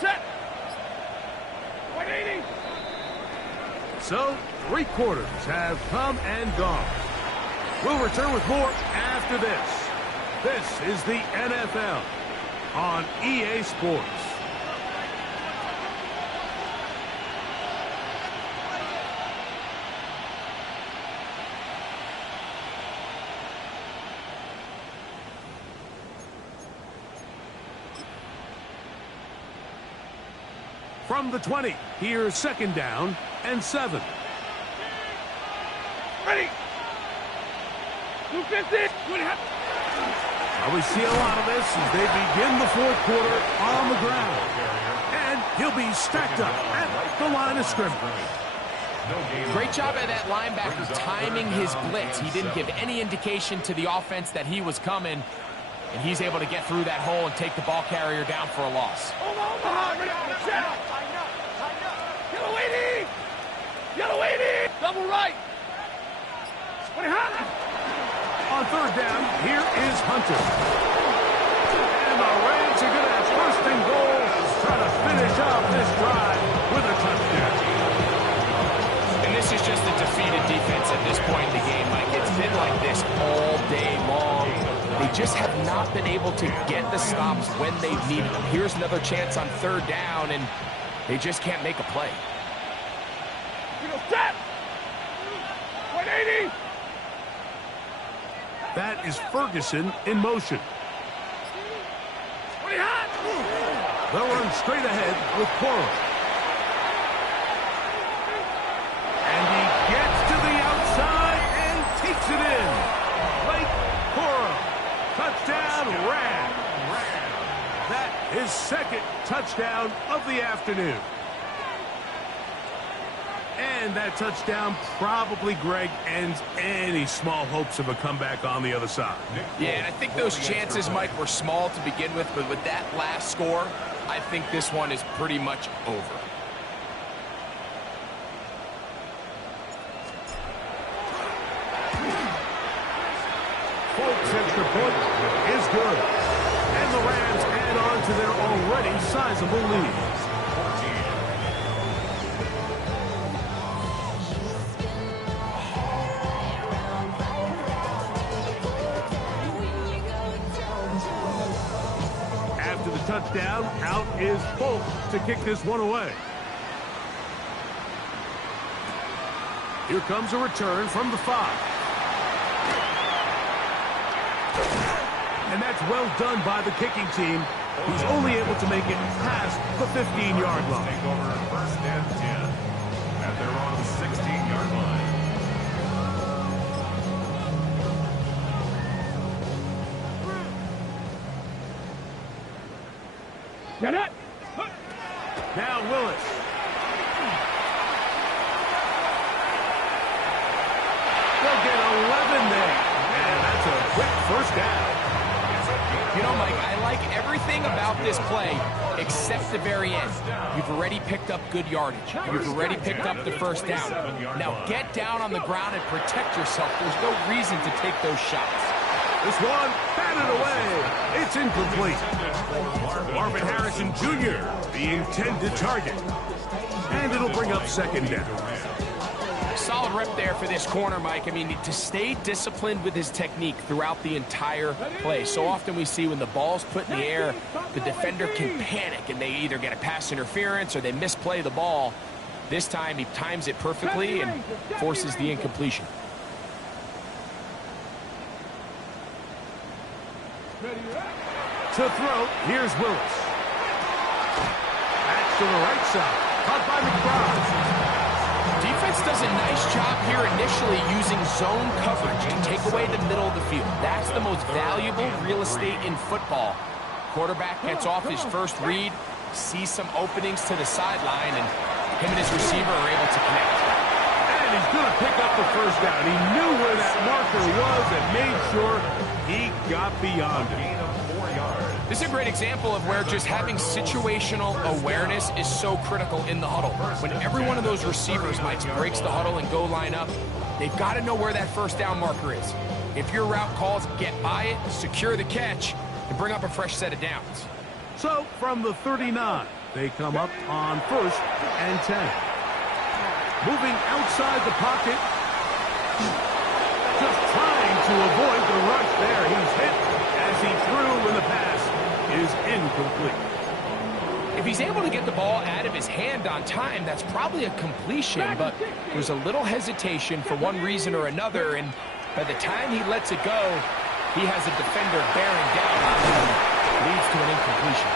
Set. 180. So, 3 quarters have come and gone. We'll return with more after this. This is the NFL on EA Sports. From the 20, here's 2nd down and 7. Ready. 250. We see a lot of this as they begin the 4th quarter on the ground. And he'll be stacked up at the line of scrimmage. Great job by that linebacker timing his blitz. He didn't give any indication to the offense that he was coming. And he's able to get through that hole and take the ball carrier down for a loss. Yellow 80. Yellow 80. Double right. On 3rd down, here is Hunter. And the Rams are going to have 1st and goal, try to finish off this drive with a touchdown. And this is just a defeated defense at this point in the game, Mike. It's been like this all day long. They just have not been able to get the stops when they've needed them. Here's another chance on 3rd down, and they just can't make a play. Set. 180. That is Ferguson in motion. They'll run straight ahead with Cora. And he gets to the outside and takes it in. Blake Cora. Touchdown, Rams. That is 2nd touchdown of the afternoon. And that touchdown probably, Greg, ends any small hopes of a comeback on the other side. Yeah, and I think those chances, Mike, were small to begin with, but with that last score, I think this one is pretty much over. Folks, extra point is good. And the Rams add on to their already sizable lead. Touchdown, out is Folk to kick this one away. Here comes a return from the 5. And that's well done by the kicking team, who's only able to make it past the 15-yard line. Take over 1st and 10 at their own 16-yard line. Get it. Now Willis. They'll get 11 there. And that's a quick 1st down. You know, Mike, I like everything about this play except the very end. You've already picked up good yardage. You've already picked up the 1st down. Now get down on the ground and protect yourself. There's no reason to take those shots. This one batted away. It's incomplete. Marvin Harrison Jr., the intended target. And it'll bring up 2nd down. Solid rep there for this corner, Mike. I mean, to stay disciplined with his technique throughout the entire play. So often we see when the ball's put in the air, the defender can panic, and they either get a pass interference or they misplay the ball. This time, he times it perfectly and forces the incompletion. To throw, here's Willis. Back to the right side. Caught by McBride. Defense does a nice job here initially using zone coverage to take away the middle of the field. That's the most valuable real estate in football. Quarterback gets off his 1st read, sees some openings to the sideline, and him and his receiver are able to connect. And he's going to pick up the 1st down. He knew where that marker was and made sure he got beyond it. This is a great example of where just having situational awareness is so critical in the huddle. When every one of those receivers, Mike, breaks the huddle and go line up, they've got to know where that 1st down marker is. If your route calls, get by it, secure the catch, and bring up a fresh set of downs. So, from the 39, They come up on 1st and 10. Moving outside the pocket. Just trying to avoid the rush there. He's hit as he threw when the pass is incomplete. If he's able to get the ball out of his hand on time, that's probably a completion, but there's a little hesitation for one reason or another, and by the time he lets it go, he has a defender bearing down on him. Leads to an incompletion.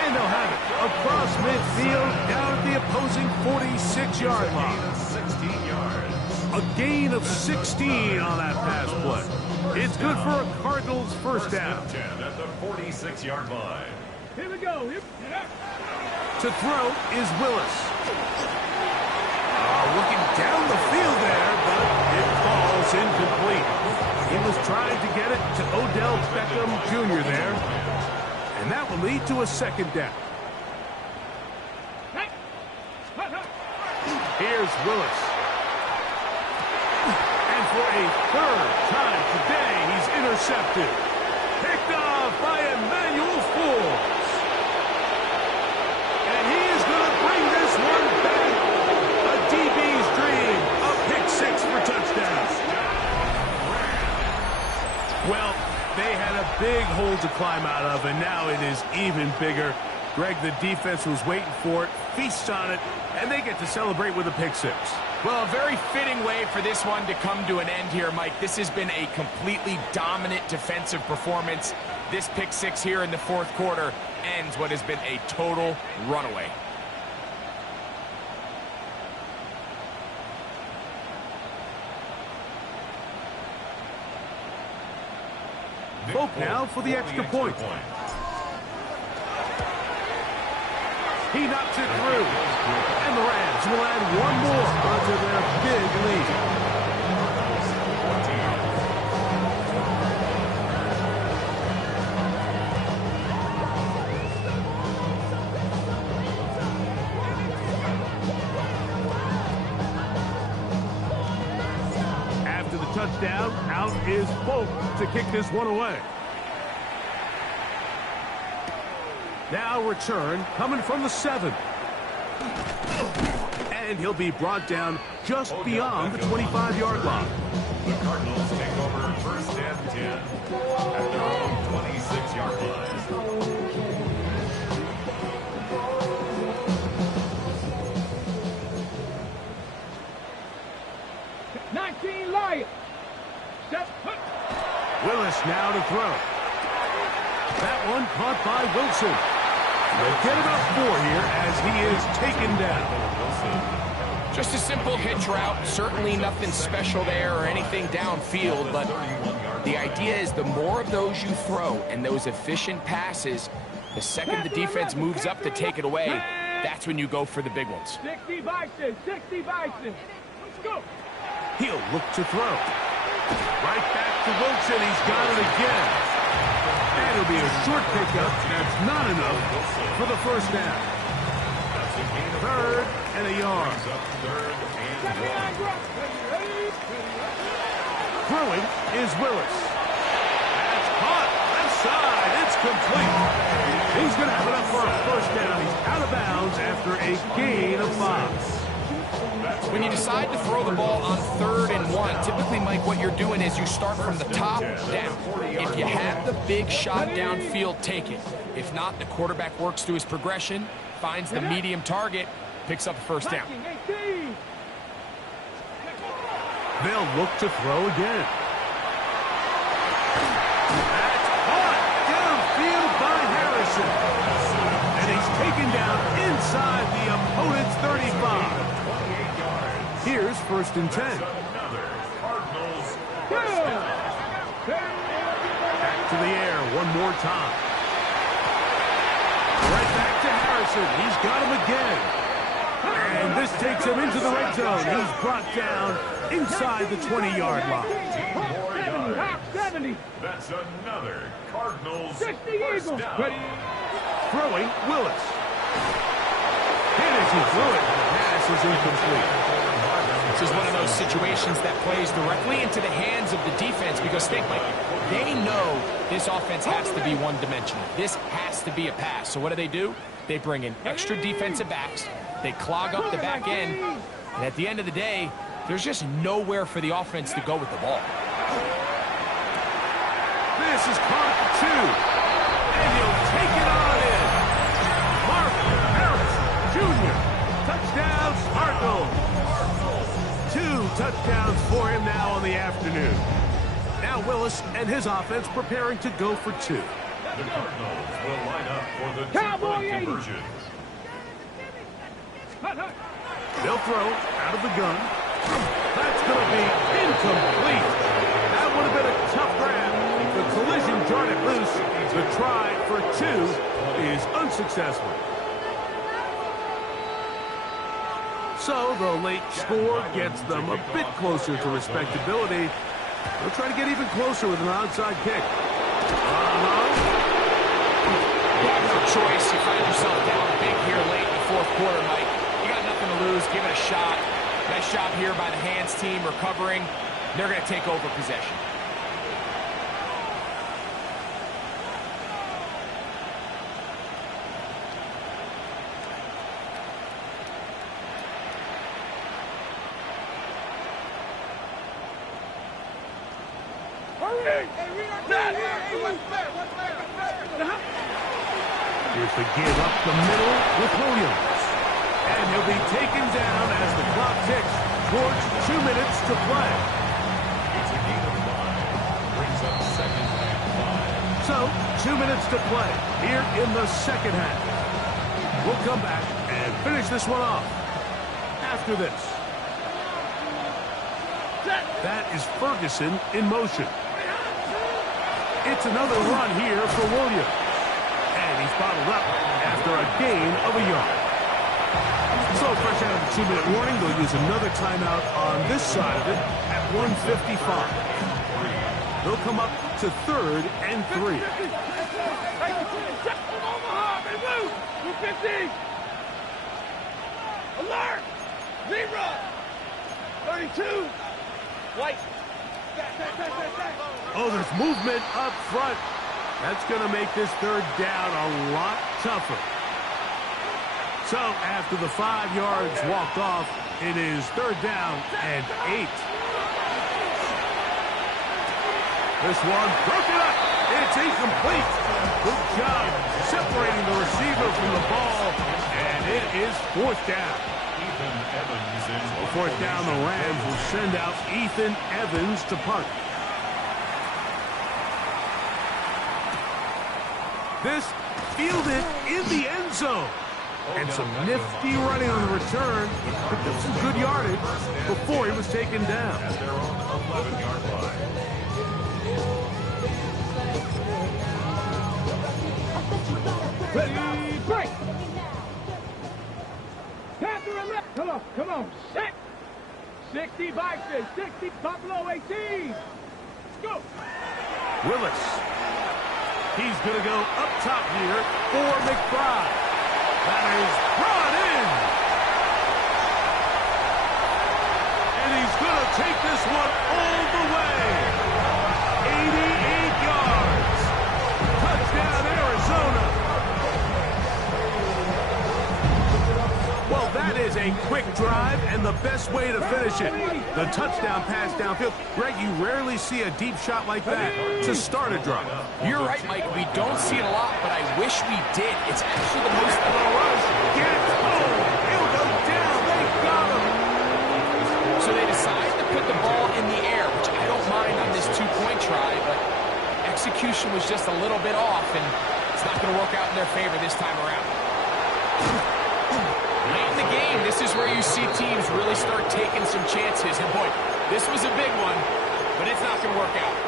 And they'll have it across midfield down at the opposing 46-yard line. 16 yards. A gain of 16 on that pass play. It's good for a Cardinals first down. 10 at the 46-yard line. Here we go. To throw is Willis. Looking down the field there, but it falls incomplete. He was trying to get it to Odell Beckham Jr. there. And that will lead to a second down. Here's Willis. And for a third time today, he's intercepted. Picked off by Emmanuel Forbes. And he is going to bring this one back. A DB's dream. A pick six for touchdown. Well, they had a big hole to climb out of, and now it is even bigger. Greg, the defense was waiting for it, feasts on it, and they get to celebrate with a pick six. Well, a very fitting way for this one to come to an end here, Mike. This has been a completely dominant defensive performance. This pick six here in the fourth quarter ends what has been a total runaway. Vote now for the extra point. He knocks it through. And the Rams will add one more onto their big lead. After the touchdown, out is Folk to kick this one away. Now return coming from the 7. And he'll be brought down just beyond the 25-yard line. The Cardinals take over 1st and 10 at their own 26-yard line. 19 Lions. Willis now to throw. That one caught by Wilson. They'll get about 4 here as he is taken down. Just a simple hitch route. Certainly nothing special there or anything downfield, but the idea is the more of those you throw and those efficient passes, the second the defense moves up to take it away, that's when you go for the big ones. 60 Bison, 60 Bison. Let's go. He'll look to throw. Right back to Wilson. He's got it again. And it'll be a short pickup. That's not enough for the first down. 3rd and a yard. Throwing is Willis. That's caught. Left side. It's complete. He's going to have it up for a first down. He's out of bounds after a gain of 5. When you decide to throw the ball on 3rd and 1, typically, Mike, what you're doing is you start from the top down. If you have the big shot downfield, take it. If not, the quarterback works through his progression, finds the medium target, picks up the first down. They'll look to throw again. That's caught downfield by Harrison. And he's taken down inside the opponent's 35. Here's 1st and 10. Another Cardinals first down. Back to the air one more time. Right back to Harrison. He's got him again. And this takes him into the red zone. He's brought down inside the 20-yard line. 70. That's another Cardinals 60 first Eagles. down. Throwing Willis. And as he threw it, the pass is incomplete. This is one of those situations that plays directly into the hands of the defense because think, Mike, they know this offense has to be one-dimensional. This has to be a pass. So what do? They bring in extra defensive backs. They clog up the back end. And at the end of the day, there's just nowhere for the offense to go with the ball. This is caught for 2. And he'll take it on in. Marvin Harrison Jr. Touchdown, Cardinals. 2 touchdowns for him now on the afternoon. Now Willis and his offense preparing to go for 2. The Cardinals will line up for the Cowboy two-point 80. conversion. They'll throw out of the gun. That's going to be incomplete. That would have been a tough grab. The collision jarred it loose. The try for 2 is unsuccessful. So the late score gets them a bit closer to respectability. They'll try to get even closer with an onside kick. No choice. You find yourself down big here late in the fourth quarter, Mike. You got nothing to lose. Give it a shot. Nice job here by the hands team recovering. They're going to take over possession. Here's the give up the middle with Williams. And he'll be taken down as the clock ticks towards 2 minutes to play. It's a gain of 5. Brings up second and 5. So, 2 minutes to play here in the second half. We'll come back and finish this one off after this. That is Ferguson in motion. It's another run here for Williams. And he's bottled up after a gain of a yard. So fresh out of the 2-minute warning, they'll use another timeout on this side of it at 1:55. They'll come up to 3rd and 3. Omaha, they move. 250. Alert. Zebra. 32. White. Oh, there's movement up front. That's going to make this 3rd down a lot tougher. So after the 5 yards walked off, it is 3rd down and 8. This one broken up. It's incomplete. Good job separating the receiver from the ball, and it is 4th down. Ethan Evans in. 4th down, the Rams will send out Ethan Evans to punt. This fielded in the end zone. And some nifty running on the return. Picked up some good yardage before he was taken down. At their own 11-yard line. Ready, break. Panther and left. Come on. Set. 60 Vikings. 60 Buffalo 18. Let's go. Willis. He's going to go up top here for McBride. That is brought in. And he's going to take this one all the way. 88 yards. Touchdown, Arizona. Well, that is a quick drive and the best way to finish it. The touchdown pass downfield. Greg, you rarely see a deep shot like that to start a drive. You're right, Mike. We don't see it a lot, but I wish we did. It's actually the most... Gets home. He'll go down. They got him. So they decide to put the ball in the air, which I don't mind on this 2-point try, but execution was just a little bit off, and it's not going to work out in their favor this time around. Late in the game, this is where you see teams really start taking some chances. And boy, this was a big one, but it's not going to work out.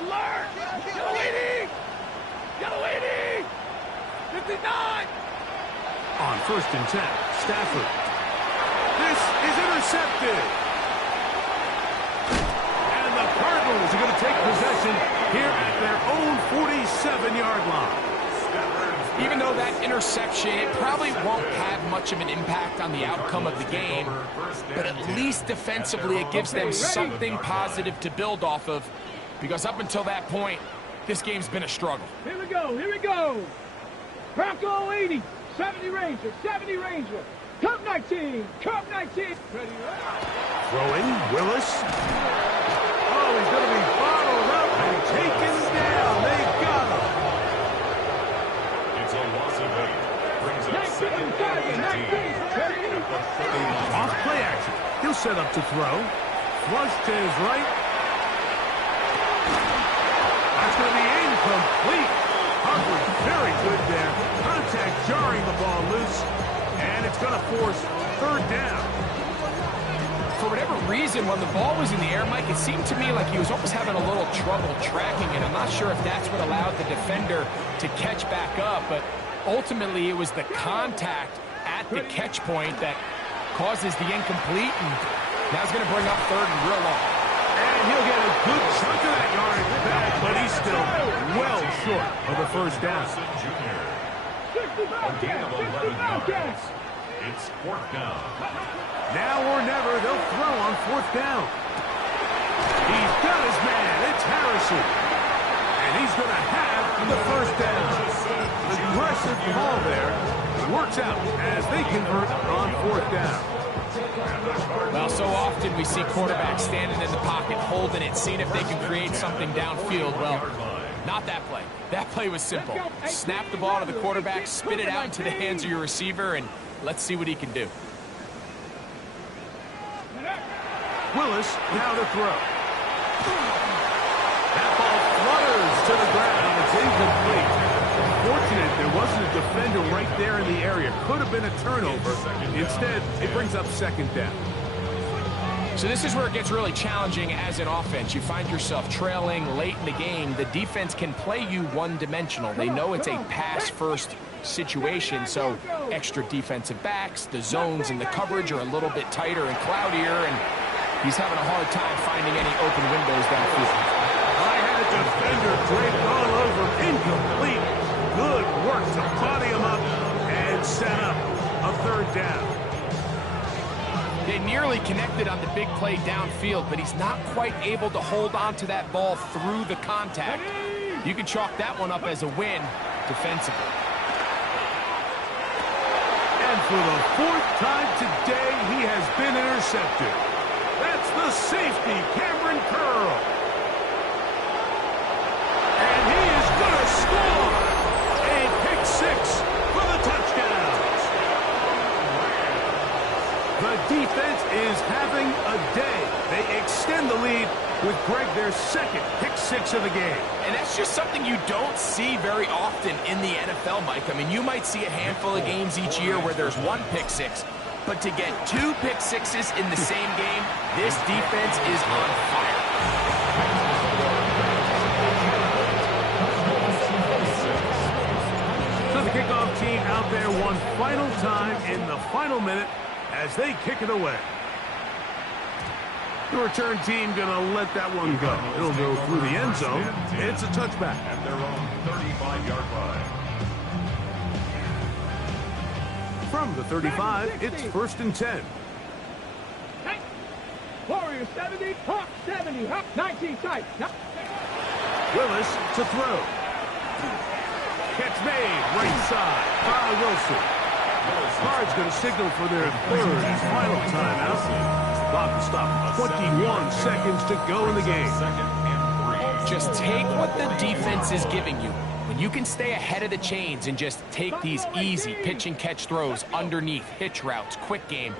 Alert! Yellow 80! Yellow 80! 59! On 1st and 10, Stafford. This is intercepted. And the Cardinals are going to take possession here at their own 47-yard line. Even though that interception, it probably won't have much of an impact on the outcome of the game, but at least defensively it gives them something positive to build off of, because up until that point, this game's been a struggle. Here we go, here we go. Bronco 80, 70 Ranger, 70 Ranger. Cup 19, Cup 19. Ready, Throwing, Willis. Oh, he's going to be bottled up and taken down. They got him. It's a loss of 8. Brings up 2nd and 18. Off play action. He'll set up to throw. Flush to his right. That's going to be incomplete. Coverage very good there. Contact jarring the ball loose. And it's going to force 3rd down. For whatever reason, when the ball was in the air, Mike, it seemed to me like he was almost having a little trouble tracking it. I'm not sure if that's what allowed the defender to catch back up, but ultimately it was the contact at the catch point that causes the incomplete, and now it's going to bring up 3rd and real long. And he'll get a good chunk of that yardage back, but he's still well short of the 1st down. A gain of 11 yards. It's 4th down. Now or never, they'll throw on 4th down. He's got his man. It's Harrison. And he's going to have the 1st down. Aggressive call there. Works out as they convert on 4th down. Well, so often we see quarterbacks standing in the pocket, holding it, seeing if they can create something downfield. Well, not that play. That play was simple. Snap the ball to the quarterback, spit it out into the hands of your receiver, and let's see what he can do. Willis now to throw. That ball flutters to the ground. It's incomplete. Fortunate there wasn't a defender right there in the area. Could have been a turnover. Instead, it brings up 2nd down. So this is where it gets really challenging as an offense. You find yourself trailing late in the game. The defense can play you one-dimensional. They know it's a pass-first situation, so extra defensive backs, the zones and the coverage are a little bit tighter and cloudier, and he's having a hard time finding any open windows downfield. I had a defender draped all over. Incomplete. Good work to body him up and set up a 3rd down. They nearly connected on the big play downfield, but he's not quite able to hold on to that ball through the contact. You can chalk that one up as a win defensively. And for the 4th time today, he has been intercepted. That's the safety, Cameron Curl. And he is going to score a pick 6 for the touchdown. The defense is having a day. They extend the lead with Greg their 2nd pick 6 of the game. And that's just something you don't see very often in the NFL, Mike. I mean, you might see a handful of games each year where there's 1 pick 6, but to get 2 pick 6s in the same game, this defense is on fire. So the kickoff team out there one final time in the final minute as they kick it away. The return team going to let that one go. It'll go through the end zone. It's a touchback. At their own 35-yard line. From the 35, it's 1st and 10. Warrior 70, Hawk 70, Hawk 19 tight. Willis to throw. Catch made, right side by Wilson. Cards going to signal for their 3rd and final timeout. Clock will stop. 21 seconds to go in the game. Just take what the defense is giving you. When you can stay ahead of the chains and just take these easy pitch and catch throws underneath, hitch routes, quick game,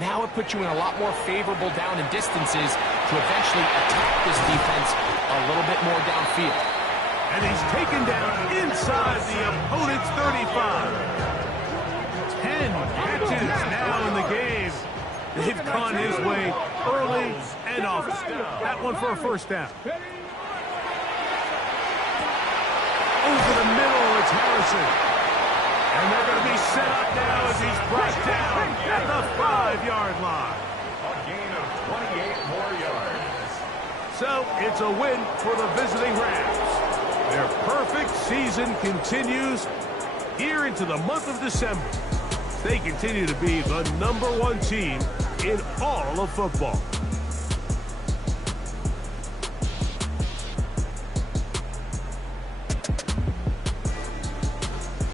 now it puts you in a lot more favorable down and distances to eventually attack this defense a little bit more downfield. And he's taken down inside the opponent's 35. 10 catches now in the game. They've gone his way early and often. That one for a 1st down. Over the middle, it's Harrison. And they're going to be set up now as he's brought down at the 5-yard line. A gain of 28 more yards. So it's a win for the visiting Rams. Their perfect season continues here into the month of December. They continue to be the #1 team in all of football.